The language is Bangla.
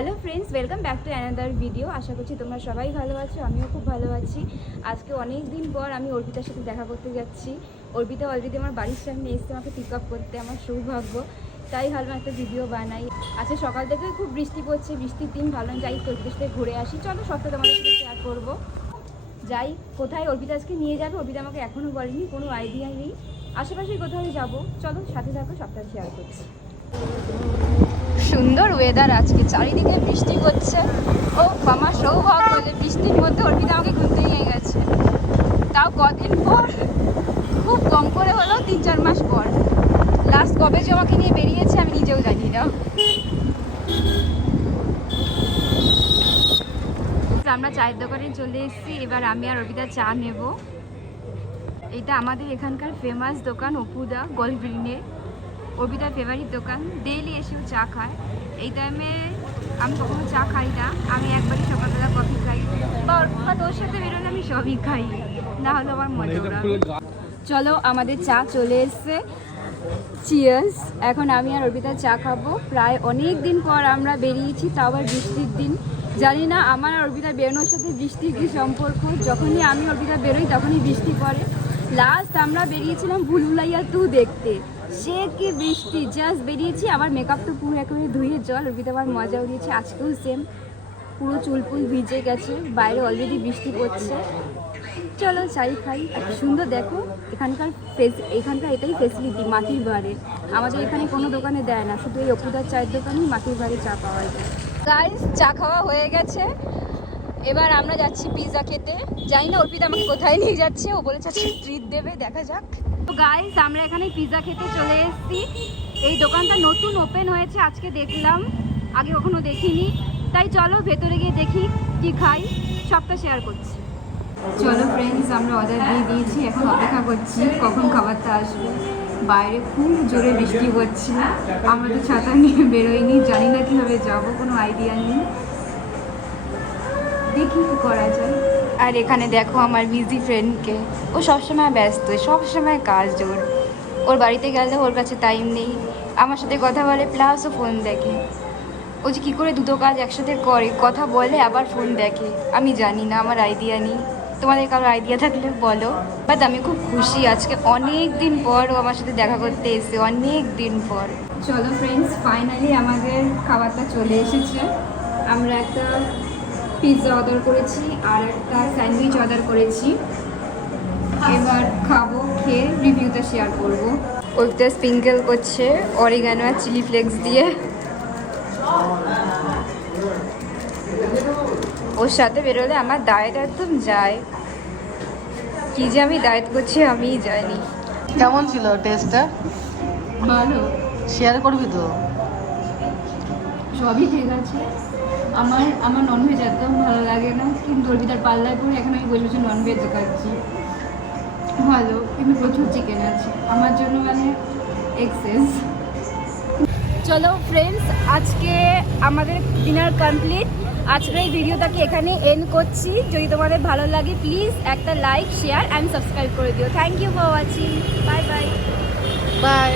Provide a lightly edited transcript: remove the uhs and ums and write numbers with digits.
Hello friends, welcome back to another video. আশা করছি তোমরা সবাই ভালো আছো, আমিও খুব ভালো আছি। আজকে অনেক দিন পর আমি অর্পিতার সাথে দেখা করতে যাচ্ছি। অর্পিতা অলরেডি আমার বাড়ির সামনে এসে আমাকে পিক আপ করতে, আমার সৌভাগ্য। তাই ভাবলাম একটা ভিডিও বানাই। আজকে সকাল থেকে খুব বৃষ্টি পড়ছে, বৃষ্টির দিন ভালো যাই অর্পিতার সাথে ঘুরে আসি। চলো সবটা তোমাদের সাথে শেয়ার করবো। যাই কোথায় অর্পিতা আজকে নিয়ে যাবে, অর্পিতা আমাকে এখনও বলেনি, কোনো আইডিয়া নেই। আশেপাশেই কোথাও যাবো, চলো সাথে থাকো, সবটা শেয়ার করছি। সুন্দর ওয়েদার আজকে, চারিদিকে বৃষ্টি হচ্ছে। ও আমার সৌভাগ্য যে বৃষ্টির মধ্যে অর্পিতা আমাকে ঘুরতে নিয়ে গেছে, তাও কদিন পর, খুব কম করে হলো 3-4 মাস পর। লাস্ট কবে যে আমাকে নিয়ে বেরিয়েছে আমি নিজেও জানি না। আমরা চায়ের দোকানে চলে এসেছি, এবার আমি আর অর্পিতা চা নেব। এটা আমাদের এখানকার ফেমাস দোকান অপুদা গল্ফগ্রিনে, অর্পিতার ফেভারিট দোকান। ডেইলি এসেও চা খায়। এই টাইমে আমি কখনো চা খাই না, আমি একবারই সকালবেলা কফি খাই, বা তোর সাথে বেরোলে আমি সবই খাই, না হলে আমার মজা ওরা। চলো আমাদের চা চলে এসছে, চিয়ার্স। এখন আমি আর অর্পিতা চা খাবো। প্রায় অনেক দিন পর আমরা বেরিয়েছি, তাও আবার বৃষ্টির দিন। জানি না আমার আর অর্পিতা বেরোনোর সাথে বৃষ্টির কী সম্পর্ক। যখনই আমি অর্পিতা বেরোই তখনই বৃষ্টি পড়ে। লাস্ট আমরা বেরিয়েছিলাম ভুলভুলাইয়া 2 দেখতে, সে কি বৃষ্টি। জাস্ট বেরিয়েছি, আমার মেকআপ তো পুরো একেবারে ধুয়ে জল। অর্পিতা আমার মজা উড়িয়েছে, আজকেও সেম, পুরো চুলপুল ভিজে গেছে। বাইরে অলরেডি বৃষ্টি পড়ছে। চলো চাই খাই। এত সুন্দর দেখো এখানকার এটাই ফেসিলিটি, মাটির ভাঁড়ে। আমাদের এখানে কোনো দোকানে দেয় না, শুধু এই অপুদার চায়ের দোকানেই মাটির ভাঁড়ে চা পাওয়া যায়। গাইস, চা খাওয়া হয়ে গেছে, এবার আমরা যাচ্ছি পিৎজা খেতে। জানি না অর্পিতা আমাকে কোথায় নিয়ে যাচ্ছে, ও বলেছে ট্রিট দেবে, দেখা যাক। তো গাইস, আমরা এখানে পিৎজা খেতে চলে এসেছি। এই দোকানটা নতুন ওপেন হয়েছে, আজকে দেখলাম, আগে কখনো দেখিনি। তাই চলো ভেতরে গিয়ে দেখি কি খাই, সবটা শেয়ার করছি। চলো ফ্রেন্ডস, আমরা অর্ডার দিয়ে দিয়েছি, এখন অপেক্ষা করছি কখন খাবারটা আসবে। বাইরে খুব জোরে বৃষ্টি হচ্ছে, আমরা তো ছাতা নিয়ে বেরোইনি, জানি না কীভাবে যাবো, কোনো আইডিয়া নেই। দেখি কি করা যায়। আর এখানে দেখো আমার বিজি ফ্রেন্ডকে, ও সবসময় ব্যস্ত, সবসময় কাজ ওর বাড়িতে গেলে ওর কাছে টাইম নেই, আমার সাথে কথা বলে প্লাস ও ফোন দেখে। ও যে কী করে দুটো কাজ একসাথে করে, কথা বলে আবার ফোন দেখে, আমি জানি না, আমার আইডিয়া নেই। তোমাদের কারো আইডিয়া থাকলে বলো। বাট আমি খুব খুশি, আজকে অনেক দিন পর ও আমার সাথে দেখা করতে এসে, অনেক দিন পর। চলো ফ্রেন্ডস, ফাইনালি আমাদের খাবারটা চলে এসেছে। আমরা একটা পিৎজা অর্ডার করেছি আর একটা স্যান্ডউইচ অর্ডার করেছি। এবার খাবো, খেয়ে রিভিউটা শেয়ার করবো। ওইটা স্প্রিঙ্কেল করছে অরিগানো আর চিলি ফ্লেক্স দিয়ে। ওর সাথে বেরোলে আমার ডায়েট একদম যায়, কি যে আমি ডায়েট করছি আমিই জানি। কেমন ছিল টেস্টটা? ভালো। শেয়ার করবি তো? সবই ঠিক আছে। আমার ননভেজ একদম ভালো লাগে না, কিন্তু অর্পিতার পাল্লায় পরে এখন আমি বসে বসে ননভেজ খাচ্ছি। ভালো, কিন্তু প্রচুর চিকেন আছে আমার জন্য, মানে এক্সেস। চলো ফ্রেন্ডস, আজকে আমাদের ডিনার কমপ্লিট। আজকের এই ভিডিওটাকে এখানে এন্ড করছি। যদি তোমাদের ভালো লাগে প্লিজ একটা লাইক, শেয়ার অ্যান্ড সাবস্ক্রাইব করে দিও। Thank you for watching. Bye bye. By.